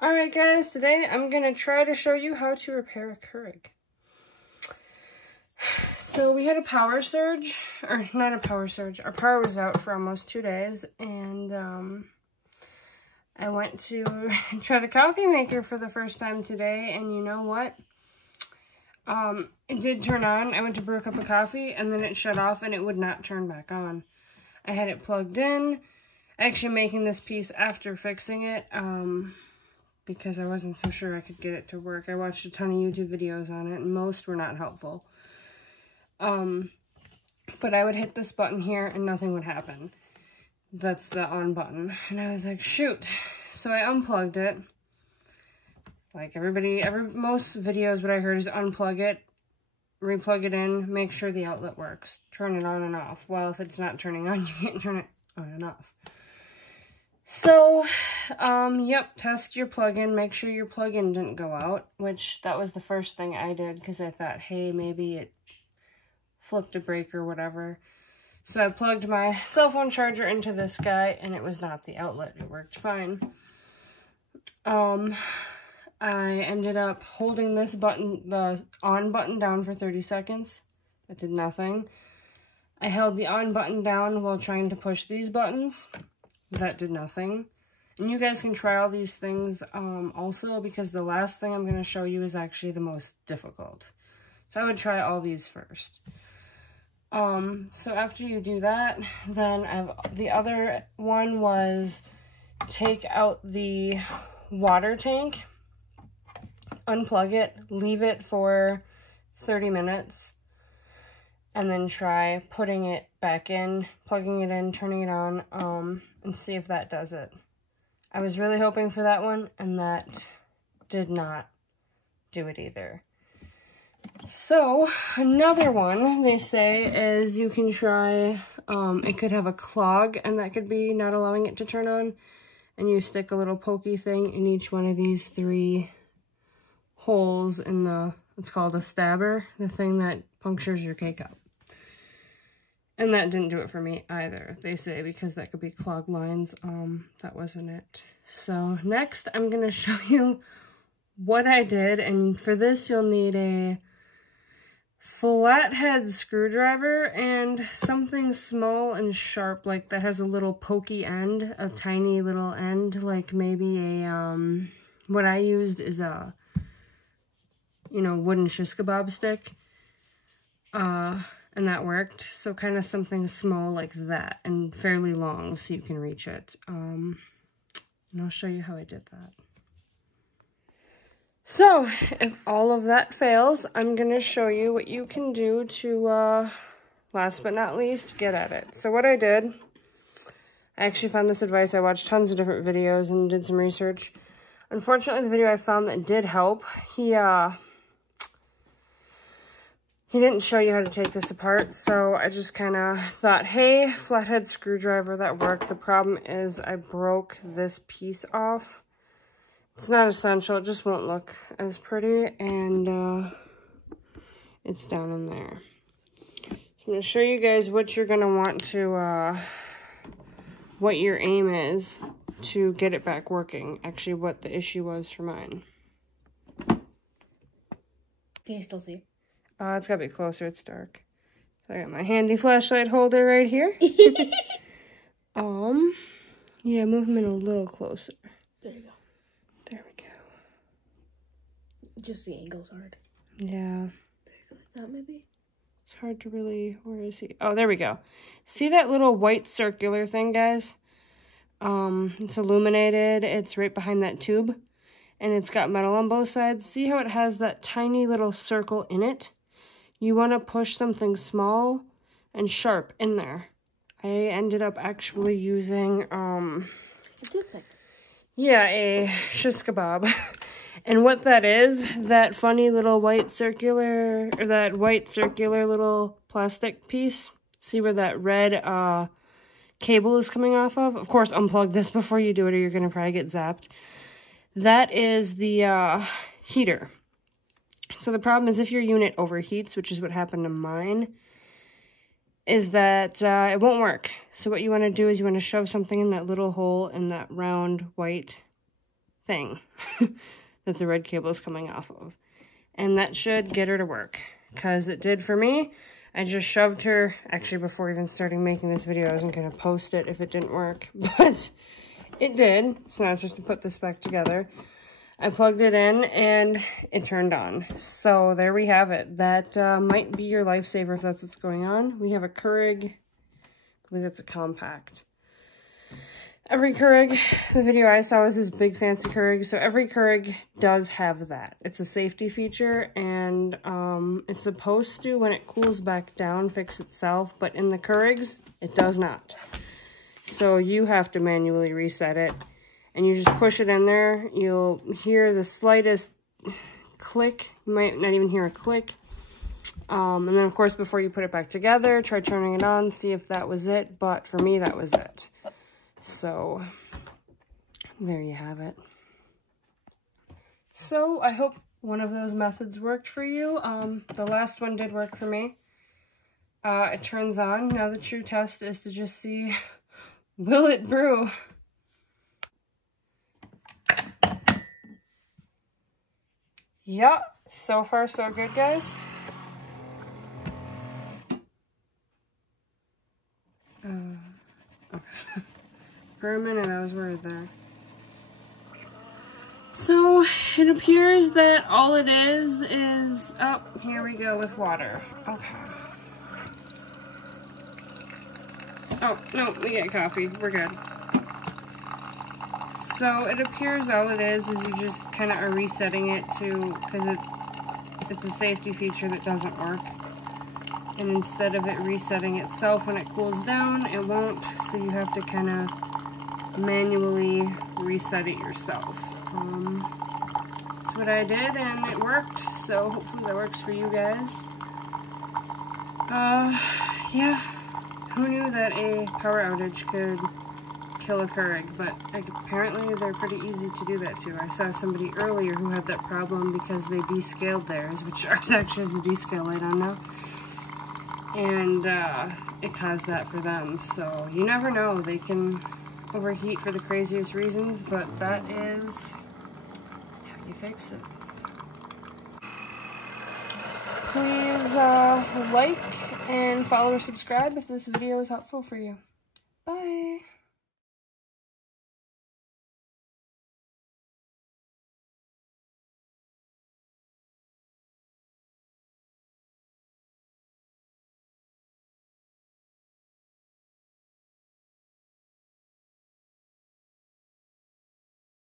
Alright guys, today I'm going to try to show you how to repair a Keurig. So we had a power surge, or not a power surge, our power was out for almost 2 days, and I went to try the coffee maker for the first time today, and you know what? It did turn on. I went to brew a cup of coffee, and then it shut off, and it would not turn back on. I had it plugged in, actually making this piece after fixing it, because I wasn't so sure I could get it to work. I watched a ton of YouTube videos on it, and most were not helpful. But I would hit this button here, and nothing would happen. That's the on button. And I was like, shoot. So I unplugged it. Like most videos, what I heard is unplug it, replug it in, make sure the outlet works, turn it on and off. Well, if it's not turning on, you can't turn it on and off. So, yep, test your plug-in, make sure your plug-in didn't go out, which that was the first thing I did, because I thought, hey, maybe it flipped a break or whatever. So I plugged my cell phone charger into this guy, and it was not the outlet. It worked fine. I ended up holding this button, the on button, down for 30 seconds. It did nothing. I held the on button down while trying to push these buttons. That did nothing. And you guys can try all these things also, because the last thing I'm going to show you is actually the most difficult. So I would try all these first. So after you do that, then the other one was take out the water tank, unplug it, leave it for 30 minutes, and then try putting it back in, plugging it in, turning it on, and see if that does it. I was really hoping for that one, and that did not do it either. So, another one, they say, is you can try, it could have a clog, and that could be not allowing it to turn on, and you stick a little pokey thing in each one of these 3 holes in the, it's called a stabber, the thing that punctures your K-cup. And that didn't do it for me either, they say, because that could be clogged lines. That wasn't it. So next, I'm going to show you what I did. And for this, you'll need a flathead screwdriver and something small and sharp, like that has a little pokey end, a tiny little end, like maybe a, what I used is a, wooden shish kebab stick. And that worked. So kind of something small like that and fairly long so you can reach it. And I'll show you how I did that. So if all of that fails, I'm going to show you what you can do to, last but not least, get at it. So what I did, I actually found this advice. I watched tons of different videos and did some research. Unfortunately, the video I found that did help, he didn't show you how to take this apart, so I just kind of thought, hey, flathead screwdriver, that worked. The problem is I broke this piece off. It's not essential, it just won't look as pretty, and it's down in there. So I'm going to show you guys what you're going to want to, what your aim is to get it back working. Actually, what the issue was for mine. Can you still see? It's gotta be closer, it's dark. So I got my handy flashlight holder right here. Yeah, move them in a little closer. There you go. There we go. Just the angle's hard. Yeah. There you go, like that maybe? It's hard to really, where is he? Oh, there we go. See that little white circular thing, guys? It's illuminated, it's right behind that tube. And it's got metal on both sides. See how it has that tiny little circle in it? You want to push something small and sharp in there. I ended up actually using, a toothpick. Yeah, a shish kebab. And what that is, that funny little white circular, or that white circular little plastic piece. See where that red cable is coming off of? Of course, unplug this before you do it or you're going to probably get zapped. That is the heater. So the problem is if your unit overheats, which is what happened to mine, is that it won't work. So what you want to do is you want to shove something in that little hole in that round white thing that the red cable is coming off of. And that should get her to work, because it did for me. I just shoved her, actually before even starting making this video, I wasn't going to post it if it didn't work, but it did. So now just to put this back together, I plugged it in and it turned on. So there we have it. That might be your lifesaver if that's what's going on. We have a Keurig, I believe it's a compact. Every Keurig, the video I saw was this big fancy Keurig, so every Keurig does have that. It's a safety feature, and it's supposed to, when it cools back down, fix itself, but in the Keurigs, it does not. So you have to manually reset it, and you just push it in there. You'll hear the slightest click. You might not even hear a click. And then, of course, before you put it back together, try turning it on, see if that was it, but for me, that was it. So, there you have it. So, I hope one of those methods worked for you. The last one did work for me. It turns on. Now the true test is to just see, will it brew? Yeah, so far so good, guys. Okay. For a minute, I was worried there. So, it appears that all it is, oh, here we go with water. Okay. Oh, no, we get coffee. We're good. So, it appears all it is you just kind of are resetting it to, because it's a safety feature that doesn't work. And instead of it resetting itself when it cools down, it won't, so you have to kind of manually reset it yourself. That's what I did, and it worked, so hopefully that works for you guys. Yeah, who knew that a power outage could kill a Keurig, but apparently they're pretty easy to do that too. I saw somebody earlier who had that problem because they descaled theirs, which ours actually has a descale light on now. And it caused that for them, so you never know. They can overheat for the craziest reasons, but that is how you fix it. Please like and follow or subscribe if this video is helpful for you.